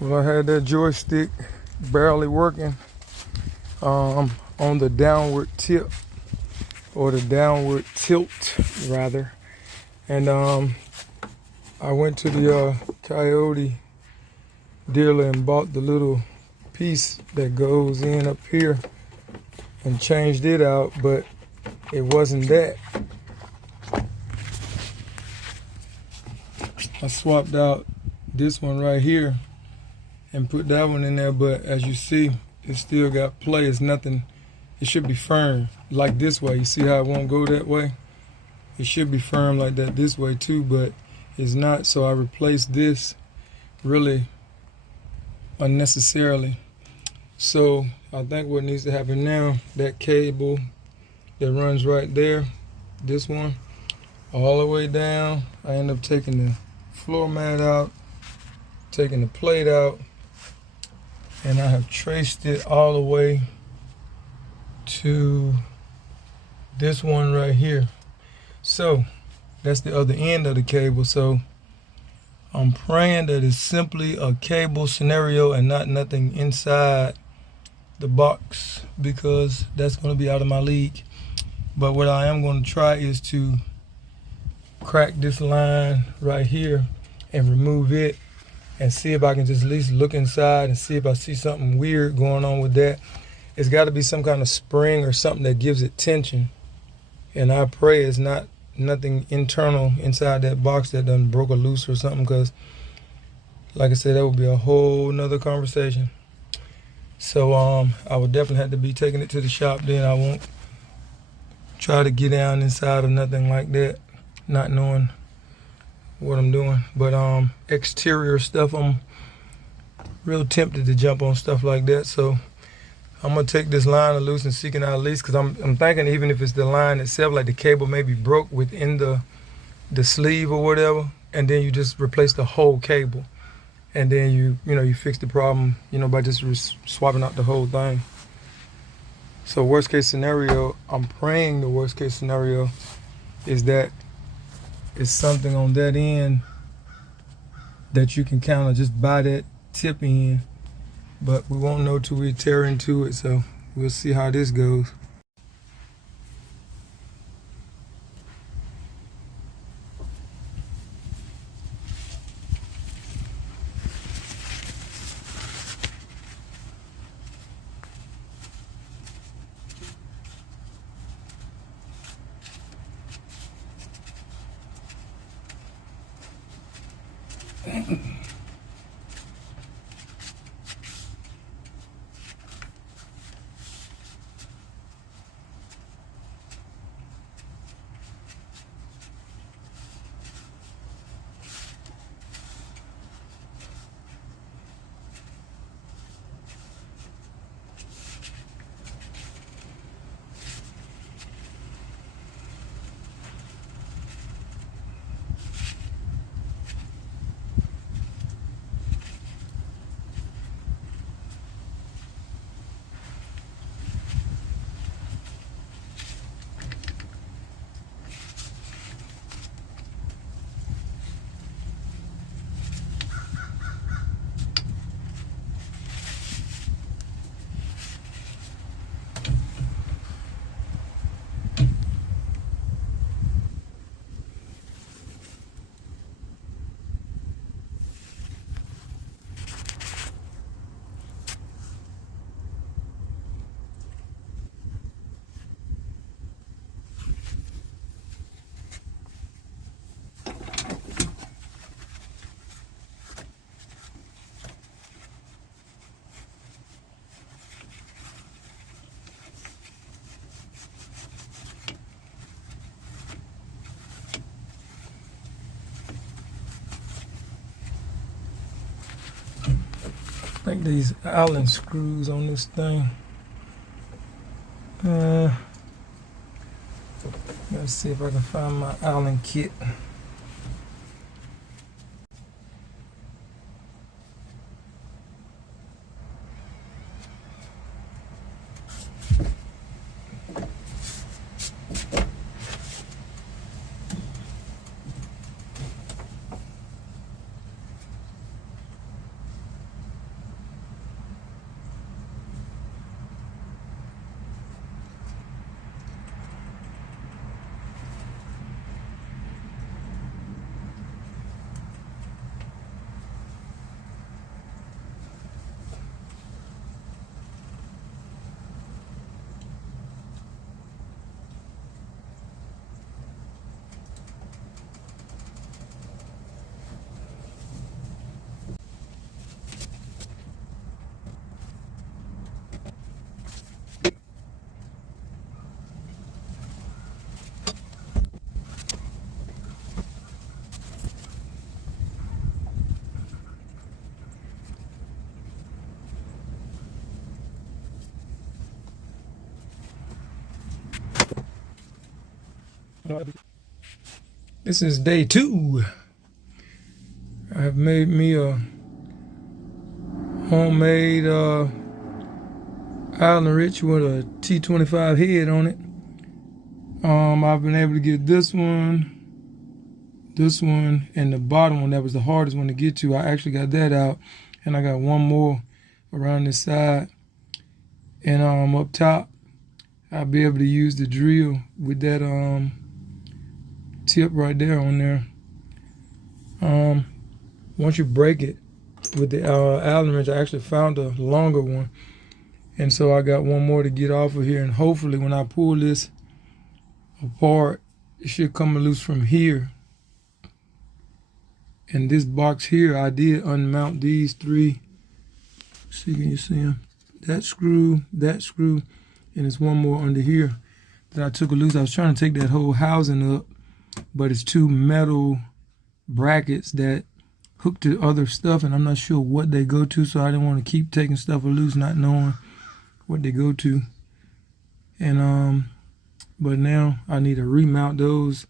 Well, I had that joystick barely working on the downward tip, or the downward tilt rather. And I went to the Coyote dealer and bought the little piece that goes in up here and changed it out, but it wasn't that. I swapped out this one right here and put that one in there, but as you see, it still got play. It's nothing. It should be firm like this way. You see how it won't go that way? It should be firm like that this way too, but it's not. So I replaced this really unnecessarily. So I think what needs to happen now, that cable that runs right there, this one, all the way down, I end up taking the floor mat out, taking the plate out, and I have traced it all the way to this one right here. So that's the other end of the cable. So I'm praying that it's simply a cable scenario and not nothing inside the box, because that's going to be out of my league. But what I am going to try is to crack this line right here and remove it and see if I can just at least look inside and see if I see something weird going on with that. It's got to be some kind of spring or something that gives it tension. And I pray it's not nothing internal inside that box that done broke or loose or something, because like I said, that would be a whole nother conversation. So I would definitely have to be taking it to the shop. Then I won't try to get down inside or nothing like that, not knowing what I'm doing. But exterior stuff, I'm real tempted to jump on stuff like that. So I'm gonna take this line loose and seek it out at least, because I'm thinking even if it's the line itself, like the cable maybe broke within the sleeve or whatever, and then you just replace the whole cable, and then you fix the problem by just swapping out the whole thing. So worst case scenario, I'm praying the worst case scenario is that it's something on that end that you can kind of just buy that tip in, but we won't know till we tear into it. So we'll see how this goes. I think these Allen screws on this thing. Let's see if I can find my Allen kit. This is day 2. I have made me a homemade Island Rich with a T25 head on it. I've been able to get this one, and the bottom one that was the hardest one to get to. I actually got that out, and I got one more around this side. And up top, I'll be able to use the drill with that tip right there on there. Once you break it with the Allen wrench, I actually found a longer one, and so I got one more to get off of here. And hopefully, when I pull this apart, it should come loose from here. And this box here, I did unmount these 3. See, can you see them? That screw, and there's one more under here that I took loose. I was trying to take that whole housing up, but it's 2 metal brackets that hook to other stuff, and I'm not sure what they go to, so I didn't want to keep taking stuff loose, not knowing what they go to. And but now I need to remount those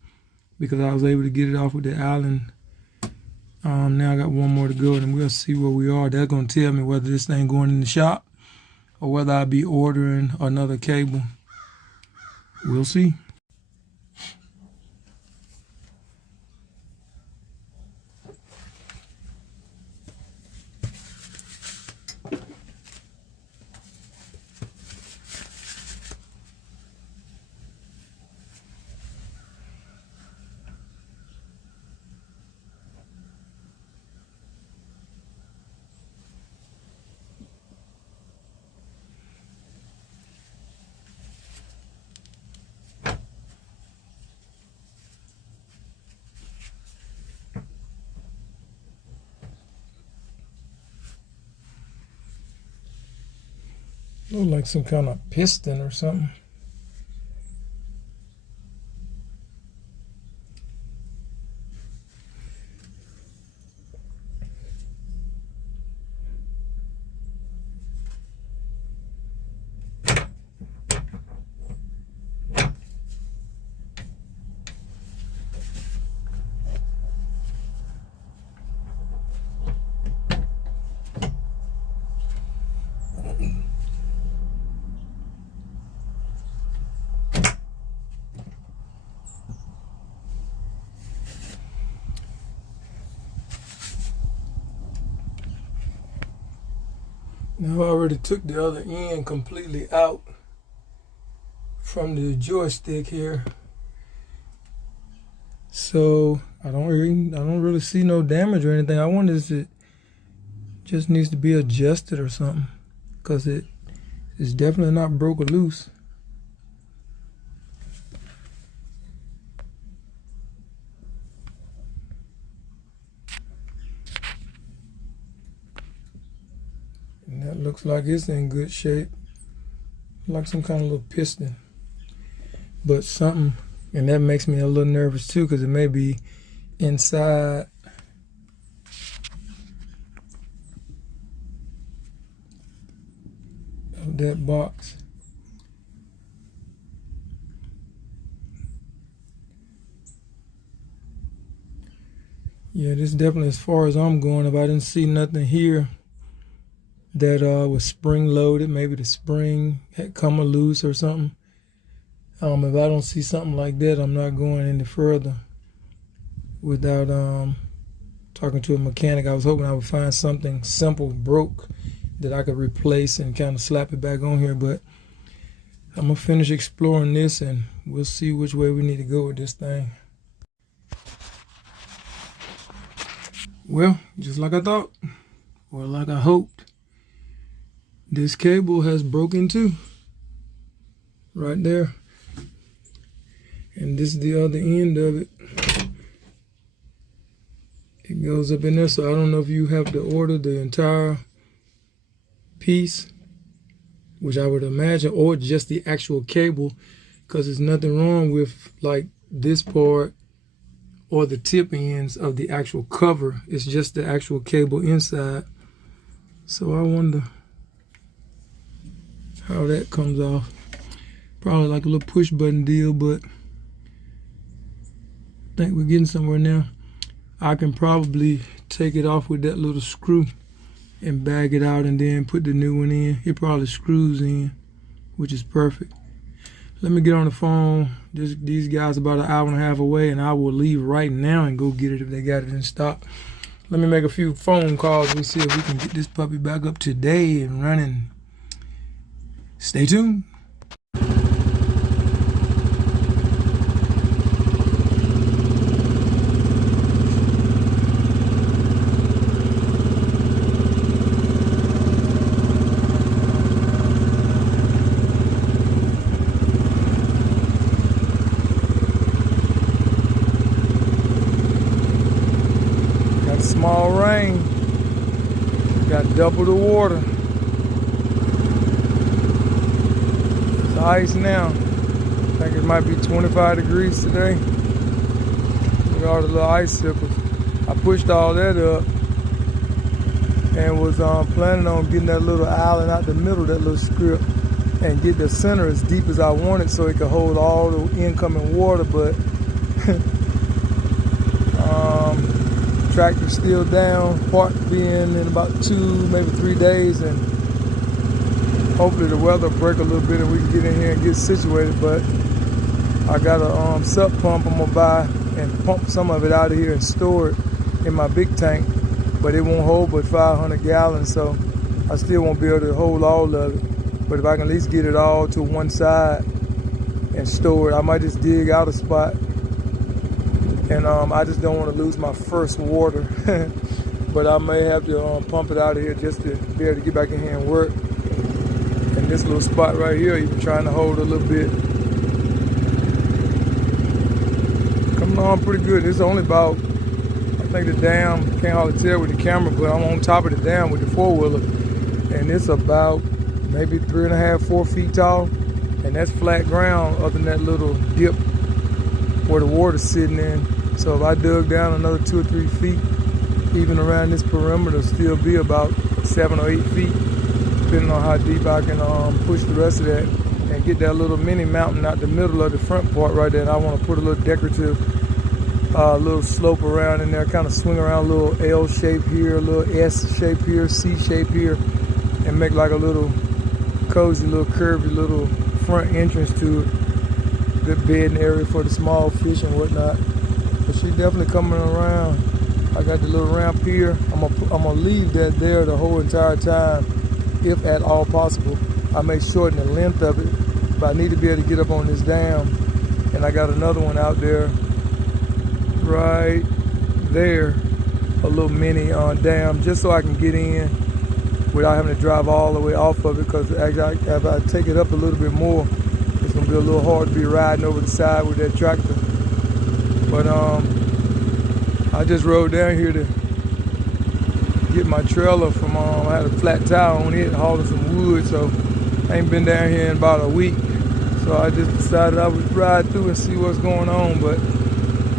because I was able to get it off with the Allen. Now I got one more to go, and we'll see where we are. That's going to tell me whether this thing going in the shop or whether I'll be ordering another cable. We'll see. Look like some kind of piston or something. Now I already took the other end completely out from the joystick here, so I don't really see no damage or anything. I wonder if it just needs to be adjusted or something, because it is definitely not broke or loose. And that looks like it's in good shape, like some kind of little piston, but something, and that makes me a little nervous too, because it may be inside of that box. Yeah, this is definitely as far as I'm going. If I didn't see nothing here that was spring loaded, maybe the spring had come loose or something. If I don't see something like that, I'm not going any further without talking to a mechanic. I was hoping I would find something simple broke that I could replace and kind of slap it back on here, but I'm gonna finish exploring this and we'll see which way we need to go with this thing. Well, just like I thought, or like I hoped, this cable has broken too, right there. And this is the other end of it. It goes up in there, so I don't know if you have to order the entire piece, which I would imagine, or just the actual cable, because there's nothing wrong with like this part or the tip ends of the actual cover. It's just the actual cable inside. So I wonder how that comes off. Probably like a little push button deal, but think we're getting somewhere now. I can probably take it off with that little screw and bag it out and then put the new one in. It probably screws in, which is perfect. Let me get on the phone. These guys about an hour and a half away, and I will leave right now and go get it if they got it in stock. Let me make a few phone calls. We'll see if we can get this puppy back up today and running. Stay tuned. Small rain, got double the water. It's ice now. I think it might be 25 degrees today. Look at all the little icicles. I pushed all that up and was planning on getting that little island out the middle, that little strip, and get the center as deep as I wanted so it could hold all the incoming water, but tractor's still down, part being in about 2, maybe 3 days, and hopefully the weather will break a little bit and we can get in here and get situated. But I got a sup pump I'm gonna buy and pump some of it out of here and store it in my big tank, but it won't hold but 500 gallons, so I still won't be able to hold all of it. But if I can at least get it all to one side and store it, I might just dig out a spot. And I just don't want to lose my first water. But I may have to pump it out of here just to be able to get back in here and work. And this little spot right here, even trying to hold a little bit. Coming on pretty good. It's only about, I think the dam, can't hardly tell with the camera, but I'm on top of the dam with the four-wheeler. And it's about maybe 3.5, 4 feet tall. And that's flat ground other than that little dip where the water's sitting in. So if I dug down another 2 or 3 feet, even around this perimeter, it'll still be about 7 or 8 feet, depending on how deep I can push the rest of that and get that little mini mountain out the middle of the front part right there. And I want to put a little decorative little slope around in there, kind of swing around a little L shape here, a little S shape here, C shape here, and make like a little cozy, little curvy little front entrance to it. Good bedding area for the small fish and whatnot. But she's definitely coming around. I got the little ramp here. I'm gonna leave that there the whole entire time, if at all possible. I may shorten the length of it, but I need to be able to get up on this dam. And I got another one out there, right there, a little mini dam, just so I can get in without having to drive all the way off of it. Because actually, if I take it up a little bit more, it's gonna be a little hard to be riding over the side with that tractor. But I just rode down here to get my trailer from, I had a flat tire on it, hauling some wood, so I ain't been down here in about a week. So I just decided I would ride through and see what's going on, but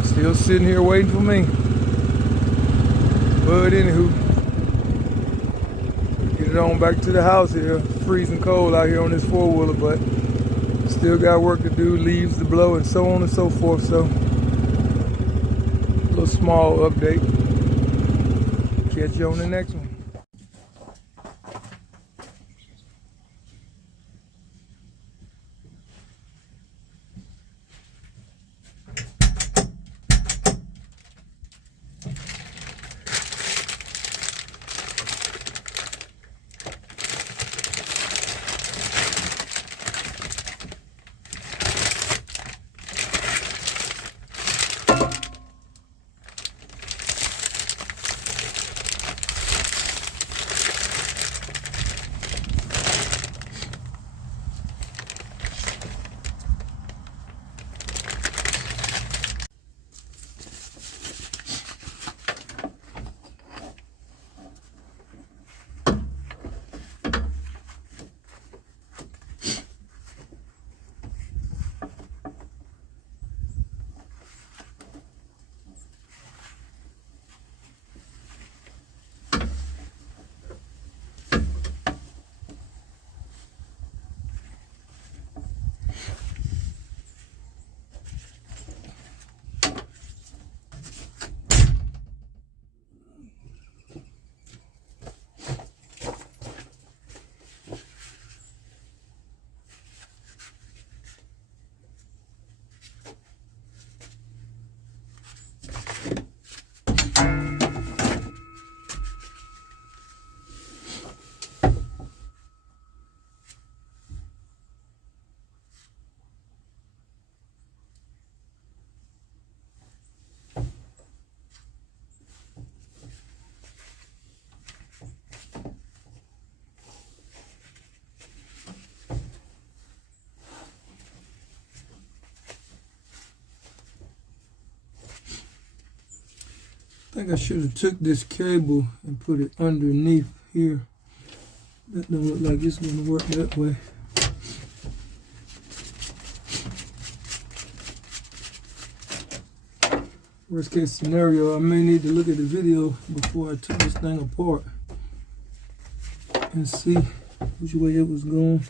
still sitting here waiting for me. But anywho, get it on back to the house here. Freezing cold out here on this four-wheeler, but still got work to do, leaves to blow and so on and so forth. So little small update. Catch you on the next one. I think I should have took this cable and put it underneath here. That don't look like it's going to work that way. Worst case scenario, I may need to look at the video before I took this thing apart and see which way it was going.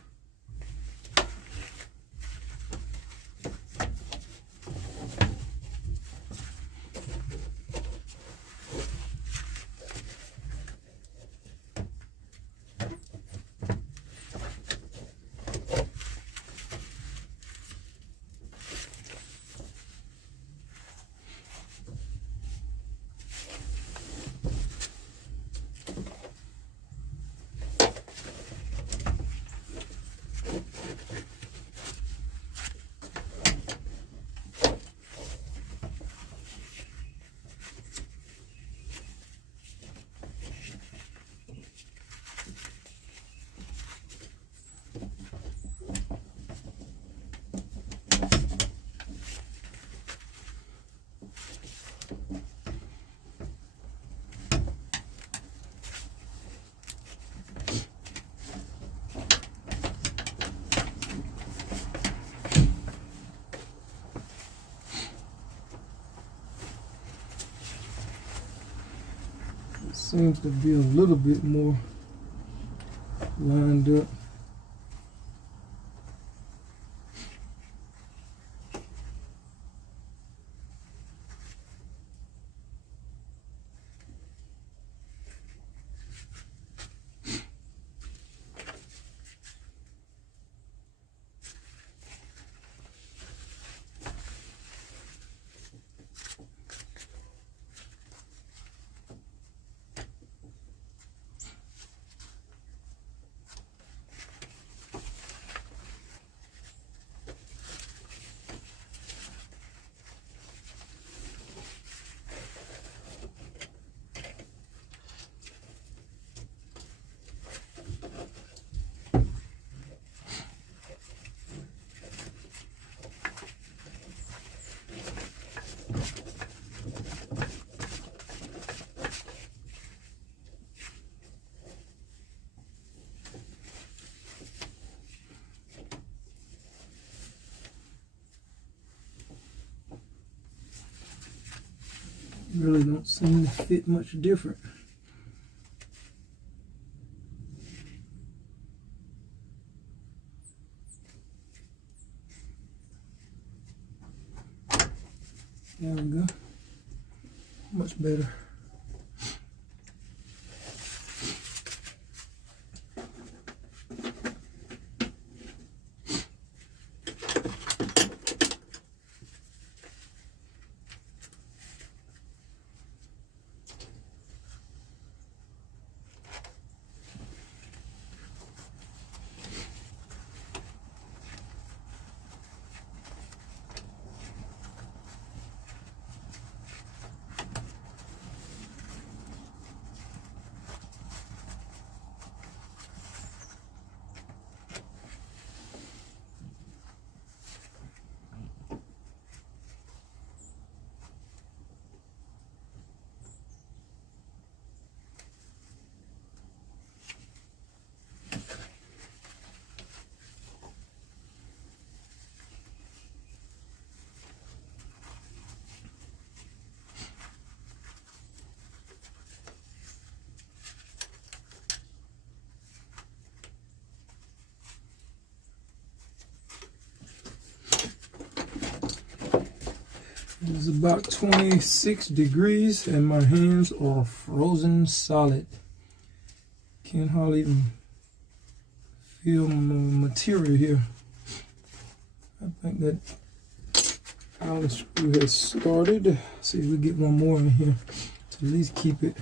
Seems to be a little bit more lined up. Really don't seem to fit much different. There we go. Much better. It's about 26 degrees and my hands are frozen solid. Can't hardly even feel my material here. I think that Allen screw has started. Let's see if we get one more in here to at least keep it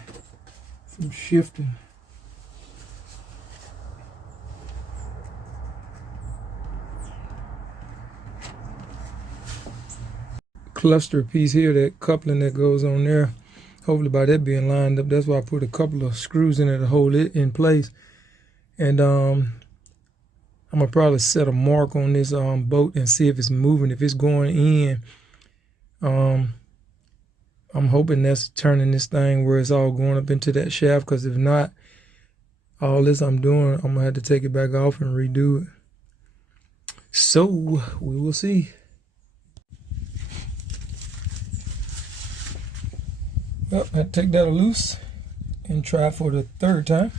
from shifting. Cluster piece here, that coupling that goes on there, hopefully by that being lined up, that's why I put a couple of screws in there to hold it in place. And I'm gonna probably set a mark on this bolt and see if it's moving. If it's going in, I'm hoping that's turning this thing where it's all going up into that shaft, because if not, all this I'm doing, I'm gonna have to take it back off and redo it. So we will see. Well, I take that loose and try for the third time.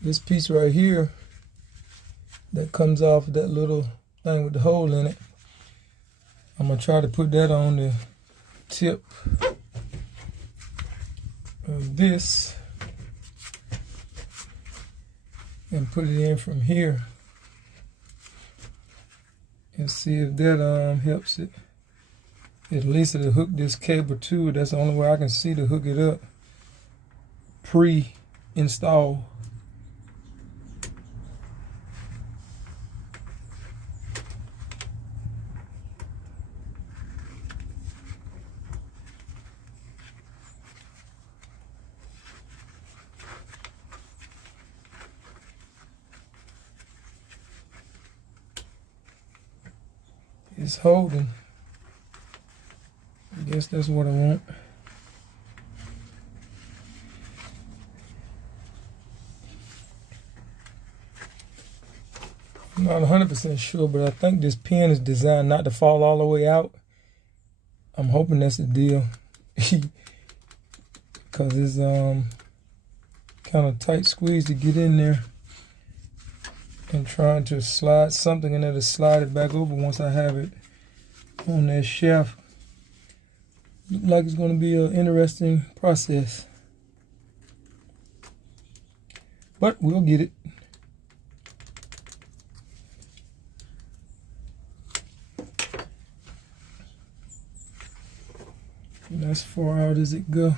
This piece right here that comes off that little thing with the hole in it, I'm gonna try to put that on the tip of this and put it in from here and see if that helps it. At least it'll hook this cable to it. That's the only way I can see to hook it up pre-install. It's holding. I guess that's what I want. I'm not 100% sure, but I think this pin is designed not to fall all the way out. I'm hoping that's the deal. Because it's kind of tight squeeze to get in there. And trying to slide something in there to slide it back over once I have it on that shaft. Looks like it's going to be an interesting process. But we'll get it. And as far out as it go.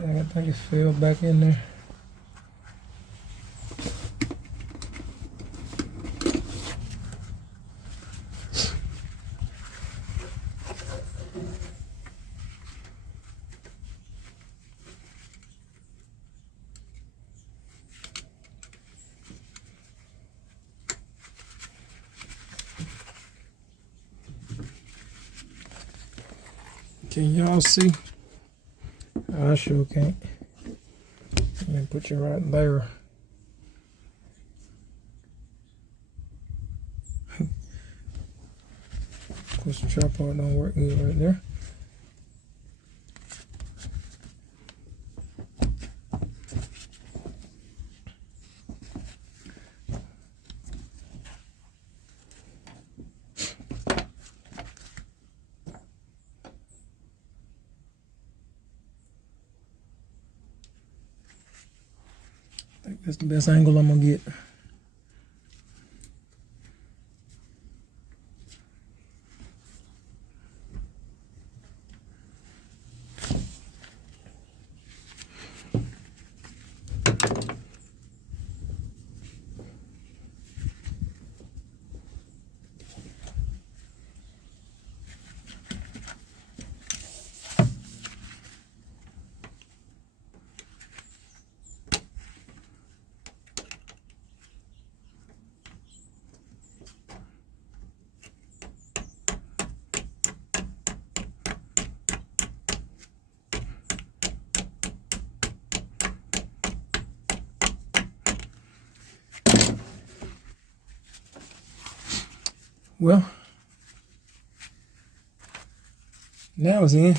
I think it fell back in there. Can y'all see? I sure can't. Let me put you right there. Of course, the tripod don't work good right there. I think that's the best angle I'm gonna get. Well, now it's in.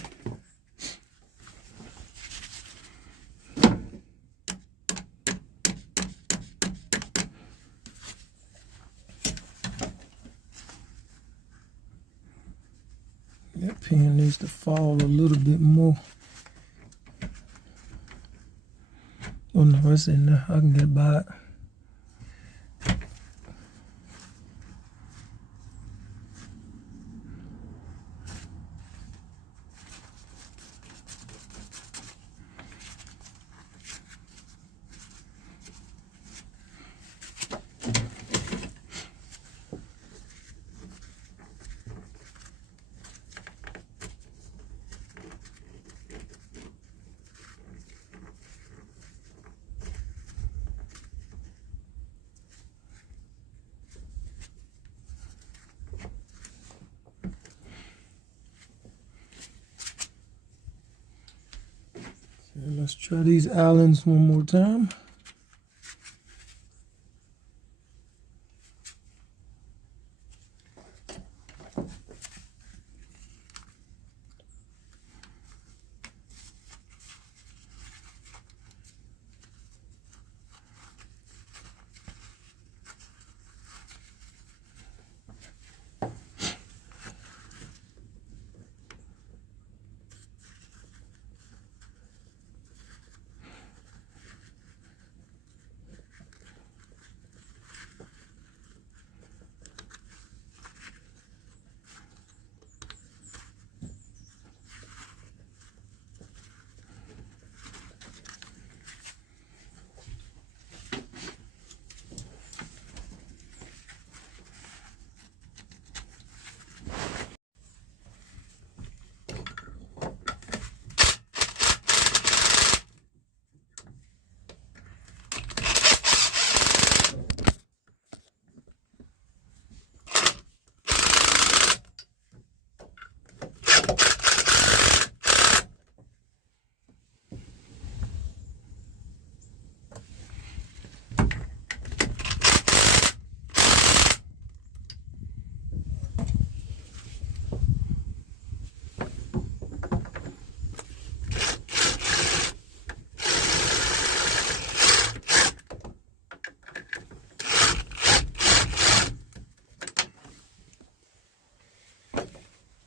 That pin needs to fall a little bit more. Oh no, it's in there. I can get by it. And let's try these Allens one more time.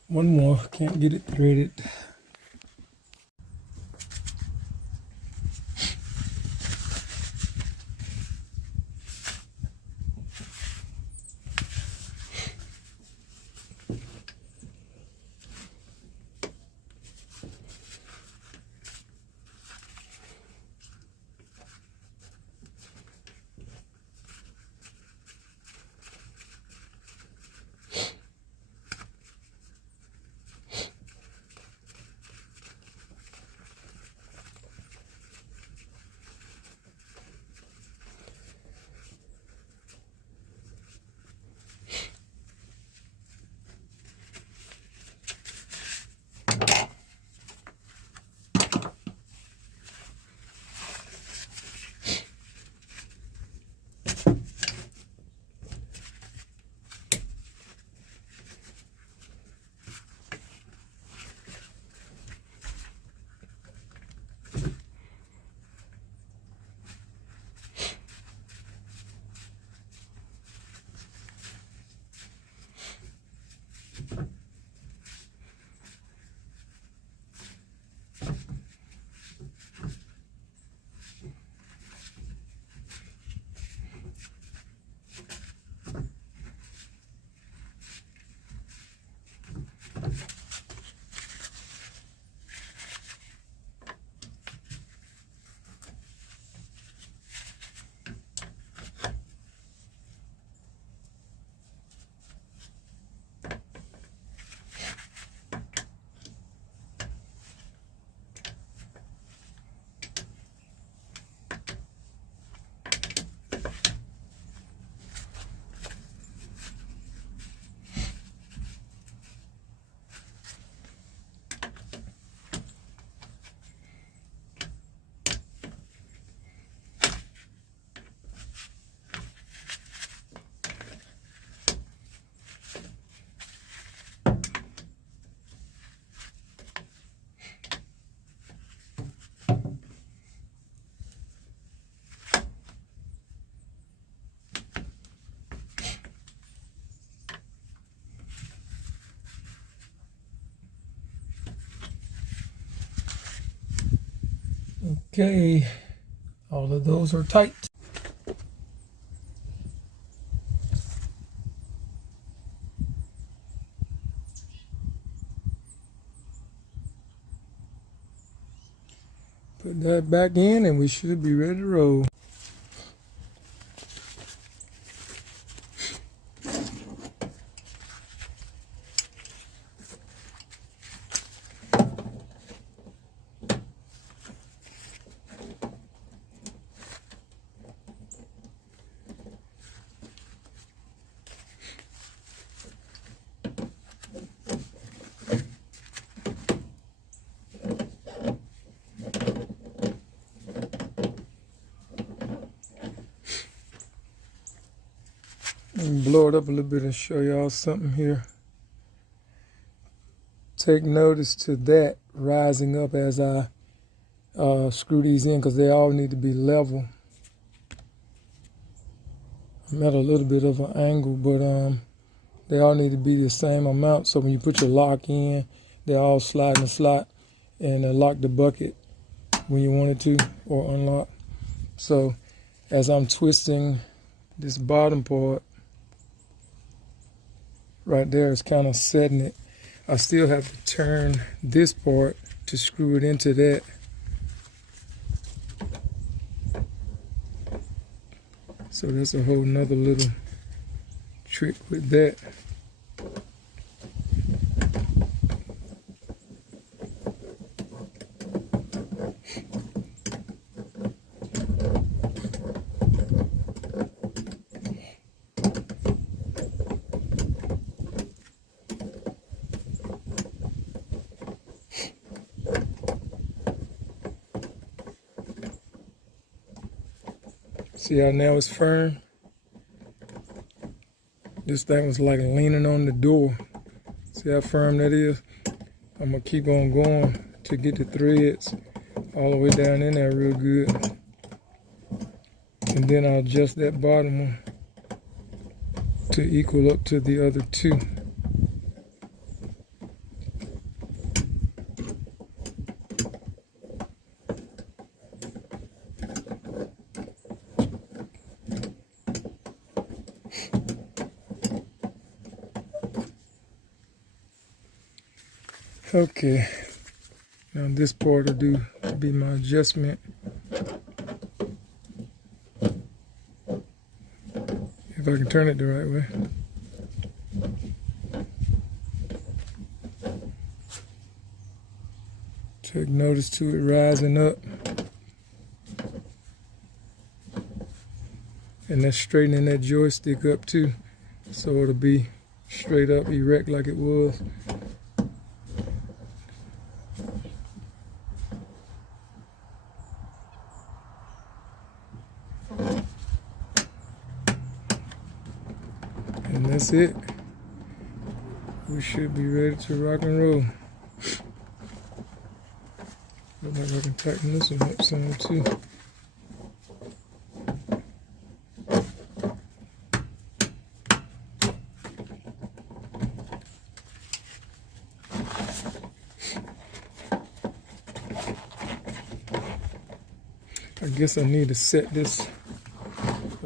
One more, can't get it threaded. Okay, all of those are tight. Put that back in and we should be ready to roll. blow it up a little bit and show y'all something here. Take notice to that rising up as I screw these in, because they all need to be level. I'm at a little bit of an angle, but they all need to be the same amount. So when you put your lock in, they all slide in the slot, and lock the bucket when you wanted to, or unlock. So as I'm twisting this bottom part right there, is kind of setting it. I still have to turn this part to screw it into that. So that's a whole nother little trick with that. See how now it's firm? This thing was like leaning on the door. See how firm that is? I'm gonna keep on going to get the threads all the way down in there real good. And then I'll adjust that bottom one to equal up to the other two. Okay, now this part will be my adjustment. If I can turn it the right way. Take notice to it rising up. And that's straightening that joystick up too. So it'll be straight up, erect like it was. And that's it. We should be ready to rock and roll. Look like I can tighten this one up some too. I guess I need to set this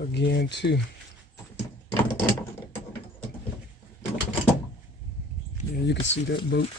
again too. Yeah, you can see that boat.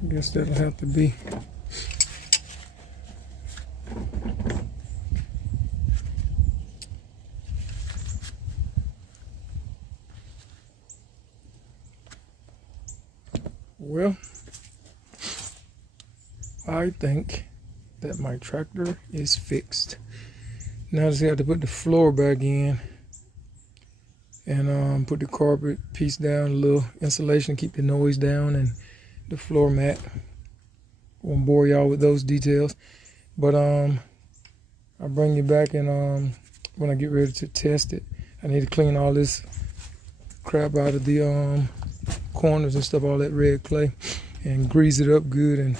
I guess that'll have to be. Well, I think that my tractor is fixed. Now I just have to put the floor back in and put the carpet piece down, a little insulation, keep the noise down, and the floor mat. Won't bore y'all with those details, but I'll bring you back in when I get ready to test it. I need to clean all this crap out of the corners and stuff, all that red clay, and grease it up good, and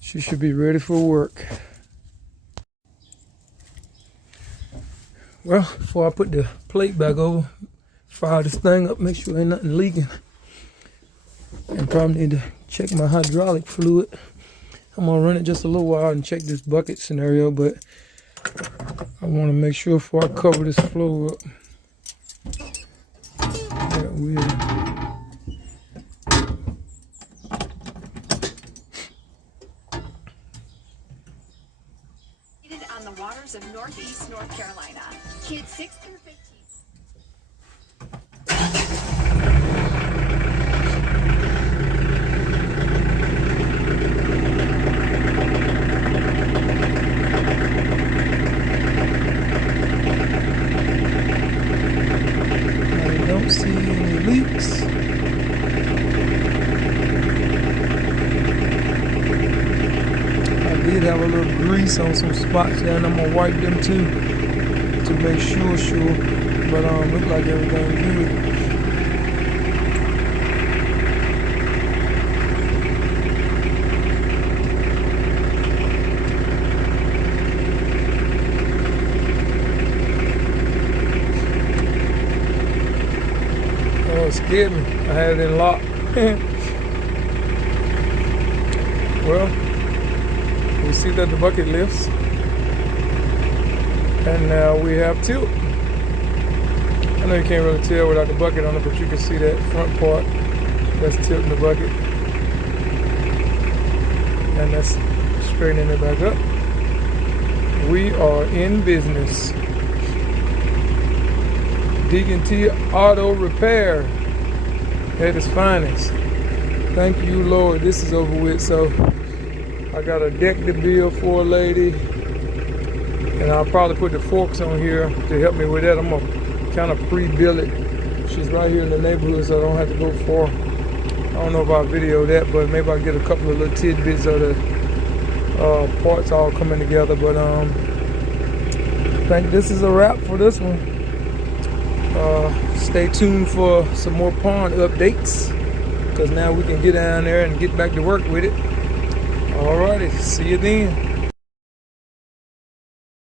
she should be ready for work. Well, before I put the plate back over, fire this thing up, make sure ain't nothing leaking, and probably need to check my hydraulic fluid. I'm gonna run it just a little while and check this bucket scenario, but I want to make sure before I cover this floor up that we're on the waters of Northeast North Carolina. Kids 6 through 15. I don't see any leaks. I did have a little grease on some spots there, and I'm gonna wipe them too to make sure. But look like everything good. Oh, it scared me. I had it in lock. Well, we see that the bucket lifts, and now we have tilt. I know you can't really tell without the bucket on it, but you can see that front part that's tilting the bucket, and that's straightening it back up. We are in business. Deacon T Auto Repair at its finest. Thank you, Lord. This is over with. So I got a deck to build for a lady, and I'll probably put the forks on here to help me with that. I'm gonna kind of pre-build it. She's right here in the neighborhood, so I don't have to go far. I don't know if I'll video that, but maybe I'll get a couple of little tidbits of the parts all coming together. But I think this is a wrap for this one. Stay tuned for some more pond updates, because now we can get down there and get back to work with it. Alrighty, see you then.